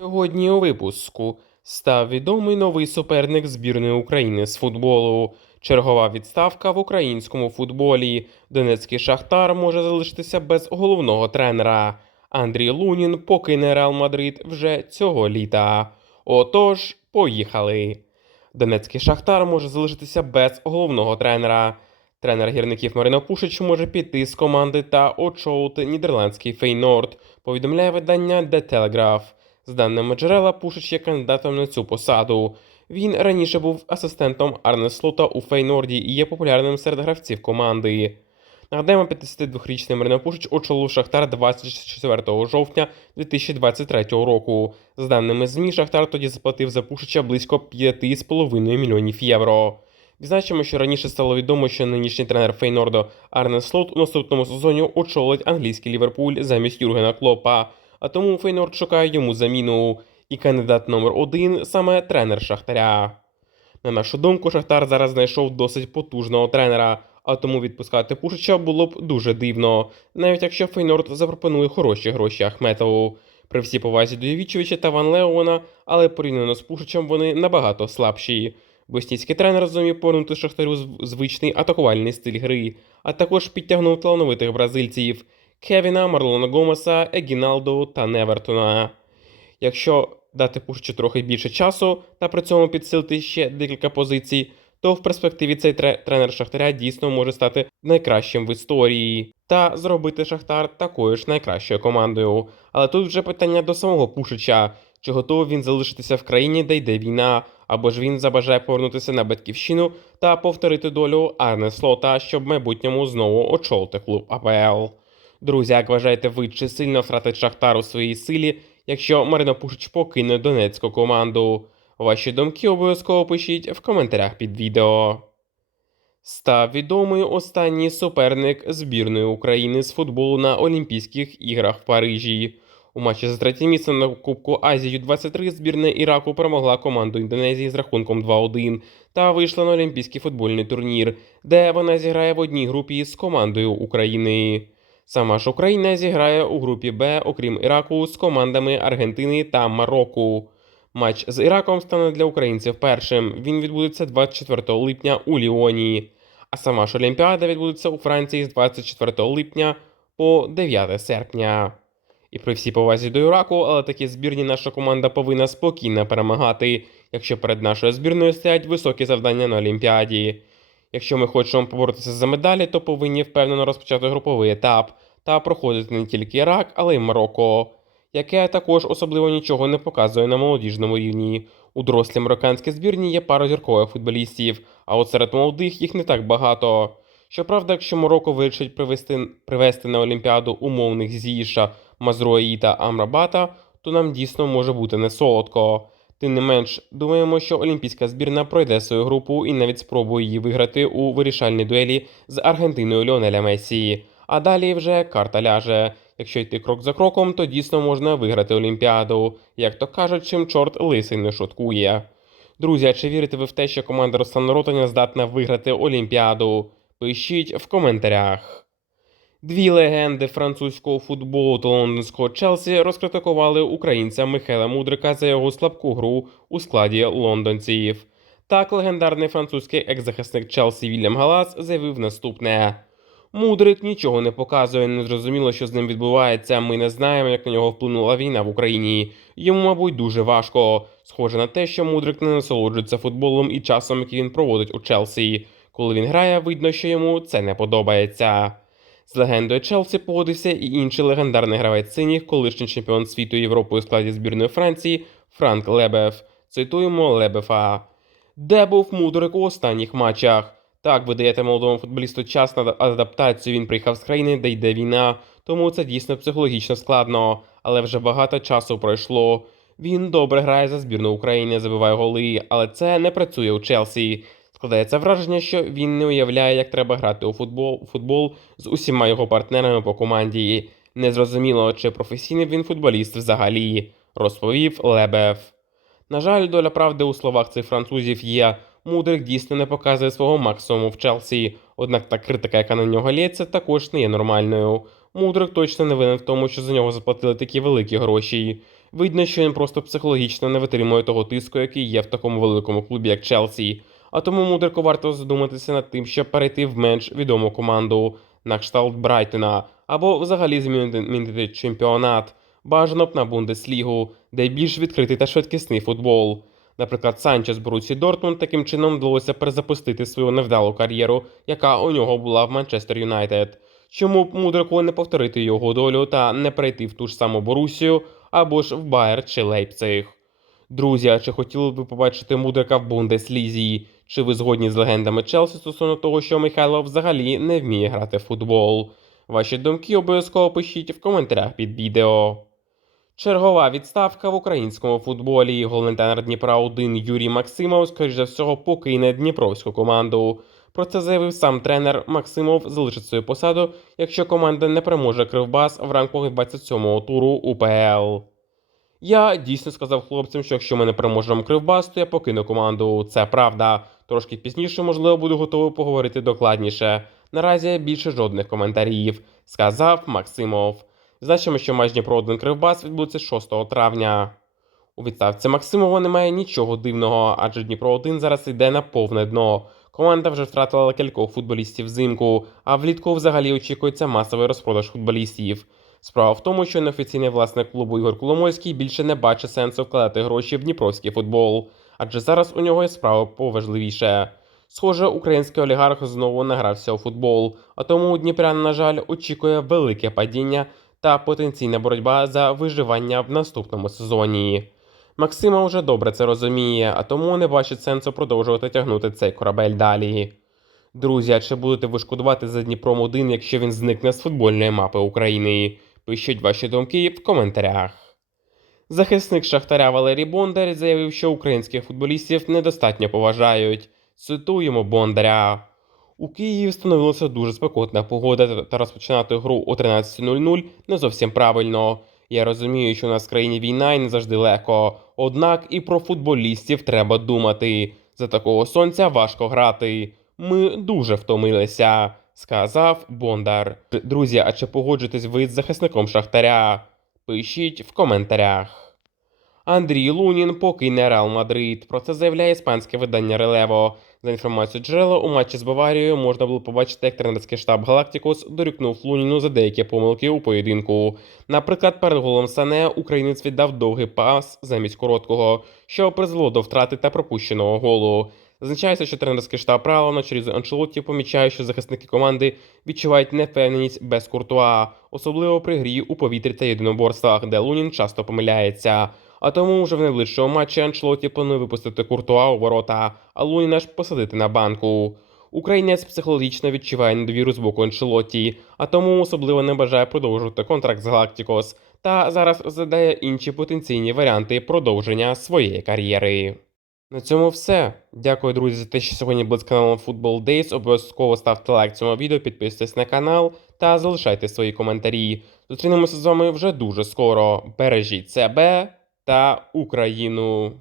Сьогодні у випуску став відомий новий суперник збірної України з футболу. Чергова відставка в українському футболі. Донецький шахтар може залишитися без головного тренера. Андрій Лунін покине Реал Мадрид вже цього літа. Отож, поїхали. Донецький шахтар може залишитися без головного тренера. Тренер гірників Марино Пушич може піти з команди та очолити нідерландський Фейнорд, повідомляє видання The Telegraph. З даними джерела, Пушич є кандидатом на цю посаду. Він раніше був асистентом Арне Слота у Фейнорді і є популярним серед гравців команди. Нагадаємо, 52-річний Марино Пушич очолив Шахтар 24 жовтня 2023 року. З даними ЗМІ, Шахтар тоді заплатив за Пушича близько 5,5 мільйонів євро. Відзначимо, що раніше стало відомо, що нинішній тренер Фейнордо Арне Слот у наступному сезоні очолить англійський Ліверпуль замість Юргена Клопа, а тому Фейнорд шукає йому заміну. І кандидат номер один саме тренер Шахтаря. На нашу думку, Шахтар зараз знайшов досить потужного тренера, а тому відпускати Пушича було б дуже дивно, навіть якщо Фейнорд запропонує хороші гроші Ахметову. При всій повазі до Євічевича та Ван Леона, але порівняно з Пушичем вони набагато слабші. Боснійський тренер зумів повернути Шахтарю зв- звичний атакувальний стиль гри, а також підтягнув талановитих бразильців Кевіна, Марлона Гомеса, Егіналдо та Невертона. Якщо дати Пушичу трохи більше часу та при цьому підсилити ще декілька позицій, то в перспективі цей тренер Шахтаря дійсно може стати найкращим в історії та зробити Шахтар такою ж найкращою командою. Але тут вже питання до самого Пушича: чи готовий він залишитися в країні, де йде війна, або ж він забажає повернутися на батьківщину та повторити долю Арне Слота, щоб в майбутньому знову очолити клуб АПЛ. Друзі, як вважаєте ви, чи сильно втратить Шахтар у своїй силі, якщо Марина Пушич покине донецьку команду? Ваші думки обов'язково пишіть в коментарях під відео. Став відомий останній суперник збірної України з футболу на Олімпійських іграх в Парижі. У матчі за третє місце на Кубку Азії 23 збірна Іраку перемогла команду Індонезії з рахунком 2-1 та вийшла на Олімпійський футбольний турнір, де вона зіграє в одній групі з командою України. Сама ж Україна зіграє у групі Б, окрім Іраку, з командами Аргентини та Марокко. Матч з Іраком стане для українців першим. Він відбудеться 24 липня у Ліоні. А сама ж Олімпіада відбудеться у Франції з 24 липня по 9 серпня. І при всій повазі до Іраку, але такі збірні наша команда повинна спокійно перемагати, якщо перед нашою збірною стоять високі завдання на Олімпіаді. Якщо ми хочемо поборотися за медалі, то повинні впевнено розпочати груповий етап та проходити не тільки Ірак, але й Марокко, яке також особливо нічого не показує на молодіжному рівні. У дорослій марокканській збірні є пара зіркових футболістів, а от серед молодих їх не так багато. Щоправда, якщо Марокко вирішить привести, привести на Олімпіаду умовних Зіша, Мазруаї та Амрабата, то нам дійсно може бути не солодко. Тим не менш, думаємо, що олімпійська збірна пройде свою групу і навіть спробує її виграти у вирішальній дуелі з Аргентиною Ліонеля Мессі. А далі вже карта ляже. Якщо йти крок за кроком, то дійсно можна виграти Олімпіаду. Як то кажуть, чим чорт лисий не шуткує. Друзі, а чи вірите ви в те, що команда Руслана Ротаня здатна виграти Олімпіаду? Пишіть в коментарях. Дві легенди французького футболу та лондонського Челсі розкритикували українця Михайла Мудрика за його слабку гру у складі лондонців. Так, легендарний французький екс-захисник Челсі Вільям Галас заявив наступне: Мудрик нічого не показує, не зрозуміло, що з ним відбувається. Ми не знаємо, як на нього вплинула війна в Україні. Йому, мабуть, дуже важко. Схоже на те, що Мудрик не насолоджується футболом і часом, який він проводить у Челсі. Коли він грає, видно, що йому це не подобається. З легендою Челсі погодився і інший легендарний гравець синіх, колишній чемпіон світу Європи у складі збірної Франції Франк Лебеф. Цитуємо Лебефа. Де був Мудрик у останніх матчах? Так, ви даєте молодому футболісту час на адаптацію. Він приїхав з країни, де йде війна, тому це дійсно психологічно складно, але вже багато часу пройшло. Він добре грає за збірну України, забиває голи, але це не працює у Челсі. Складається враження, що він не уявляє, як треба грати у футбол, футбол з усіма його партнерами по команді. Незрозуміло, чи професійний він футболіст взагалі, розповів Лебев. На жаль, доля правди у словах цих французів є. Мудрик дійсно не показує свого максимуму в Челсі, однак та критика, яка на нього лється, також не є нормальною. Мудрик точно не винен в тому, що за нього заплатили такі великі гроші. Видно, що він просто психологічно не витримує того тиску, який є в такому великому клубі, як Челсі. А тому мудрику варто задуматися над тим, щоб перейти в менш відому команду на кшталт Брайтона, або взагалі змінити чемпіонат, бажано б на Бундеслігу, де більш відкритий та швидкісний футбол. Наприклад, Санчес Брусі Дортмунд таким чином вдалося перезапустити свою невдалу кар'єру, яка у нього була в Манчестер Юнайтед. Чому б мудрику не повторити його долю та не перейти в ту ж саму Борусію або ж в Байер чи Лейпциг? Друзі, а чи хотіли б ви побачити мудрика в Бундеслізі? Чи ви згодні з легендами Челсі стосовно того, що Михайло взагалі не вміє грати в футбол? Ваші думки обов'язково пишіть в коментарях під відео. Чергова відставка в українському футболі. Головний тренер Дніпра 1 Юрій Максимов, скоріш за всього, покине дніпровську команду. Про це заявив сам тренер Максимов залишить свою посаду, якщо команда не переможе Кривбас в рамках 27-го туру УПЛ. Я дійсно сказав хлопцям, що якщо ми не переможемо Кривбас, то я покину команду. Це правда. Трошки пізніше, можливо, буду готовий поговорити докладніше. Наразі більше жодних коментарів, сказав Максимов. Значимо, що матч Дніпро 1 Кривбас відбудеться 6 травня. У відставці Максимова немає нічого дивного, адже Дніпро 1 зараз йде на повне дно. Команда вже втратила кількох футболістів взимку, а влітку взагалі очікується масовий розпродаж футболістів. Справа в тому, що неофіційний власник клубу Ігор Коломойський більше не бачить сенсу вкладати гроші в дніпровський футбол, адже зараз у нього є справа поважливіше. Схоже, український олігарх знову награвся у футбол, а тому Дніпрян, на жаль, очікує велике падіння та потенційна боротьба за виживання в наступному сезоні. Максима вже добре це розуміє, а тому не бачить сенсу продовжувати тягнути цей корабель далі. Друзі, а чи будете ви шкодувати за Дніпром 1, якщо він зникне з футбольної мапи України? Пишіть ваші думки в коментарях. Захисник Шахтаря Валерій Бондар заявив, що українських футболістів недостатньо поважають. Цитуємо Бондаря. У Києві встановилася дуже спекотна погода та розпочинати гру о 13.00 не зовсім правильно. Я розумію, що у нас в країні війна і не завжди легко. Однак і про футболістів треба думати. За такого сонця важко грати. Ми дуже втомилися, сказав Бондар. Друзі, а чи погоджуєтесь ви з захисником Шахтаря? Пишіть в коментарях. Андрій Лунін покине Реал Мадрид. Про це заявляє іспанське видання Релево. За інформацією джерела, у матчі з Баварією можна було побачити, як тренерський штаб Галактикос дорікнув Луніну за деякі помилки у поєдинку. Наприклад, перед голом Сане українець віддав довгий пас замість короткого, що призвело до втрати та пропущеного голу. Зазначається, що тренерський штаб Реала на чолі з Анчелотті помічає, що захисники команди відчувають невпевненість без куртуа, особливо при грі у повітрі та єдиноборствах, де Лунін часто помиляється. А тому вже в найближчому матчі Анчлоті планує випустити Куртуа у ворота, а Луніна ж посадити на банку. Українець психологічно відчуває недовіру з боку Анчелоті, а тому особливо не бажає продовжувати контракт з Галактикос та зараз розглядає інші потенційні варіанти продовження своєї кар'єри. На цьому все. Дякую, друзі, за те, що сьогодні були з каналом Football Days. Обов'язково ставте лайк цьому відео, підписуйтесь на канал та залишайте свої коментарі. Зустрінемося з вами вже дуже скоро. Бережіть себе та Україну.